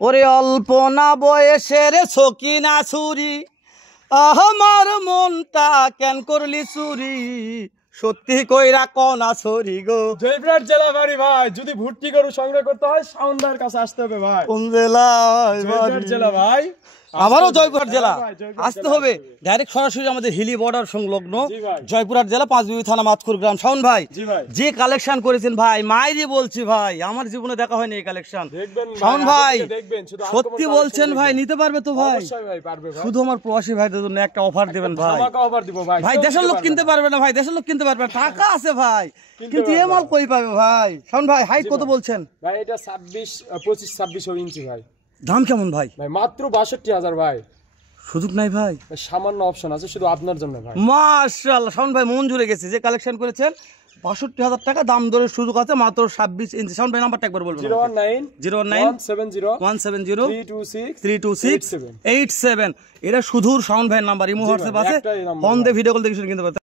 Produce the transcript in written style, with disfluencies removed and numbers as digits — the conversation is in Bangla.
ওরে অল্প না বয়সের সকিনা ছুরি, আমার মনটা কেন করলি চুরি, সত্যি কইরা কনা ছড়ি গো। জয়পুরহাট জেলা বাড়ি ভাই, যদি ভুট্টি গরু সংগ্রহ করতে হয় শাওনদার কাছে আসতে হবে ভাই। কোন জেলা? জয়পুরহাট জেলা ভাই, আবারও জয়পুরহাট জেলা আসতে হবে। ডাইরেক্ট সরাসরি আমাদের হিলি বর্ডার সংলগ্ন জয়পুরহাট জেলা পাঁচবিবি থানা মাতকুর গ্রাম। শাওন ভাই যে কালেকশন করেছেন ভাই, মাইরি বলছি ভাই, আমার জীবনে দেখা হয়নি এই কালেকশন। শাওন ভাই সত্যি বলছেন ভাই, নিতে পারবে তো ভাই? শুধু আমার প্রবাসী ভাইদের জন্য একটা অফার দেবেন ভাই। ভাই দেশের লোক কিনতে পারবে না ভাই, দেশের লোক কিনতে পারবে না, টাকা আছে ভাই, কিন্তু এ মাল কই পাবে ভাই? শাওন ভাই হাইট কত বলছেন ভাই? এটা 25-26 ইঞ্চি ভাই। দাম কেমন ভাই? ভাই মাত্র 62,000 ভাই। সুযোগ নাই ভাই? সামান্য অপশন আছে শুধু আপনার জন্য ভাই। মাশাআল্লাহ শাওন ভাই মন জুড়ে গেছে, যে কালেকশন করেছেন 62,000 টাকা দাম দরের সুযোগ আছে, মাত্র 26 ইঞ্চি। শাওন ভাই নাম্বারটা একবার বলবেন? 019-170-326-87। এটা শুধুর শাওন ভাইয়ের নাম্বার, ইমো হোয়াটসঅ্যাপ আছে, ফোন দিয়ে ভিডিও কল দেখে শুনে কিনতে পারবেন।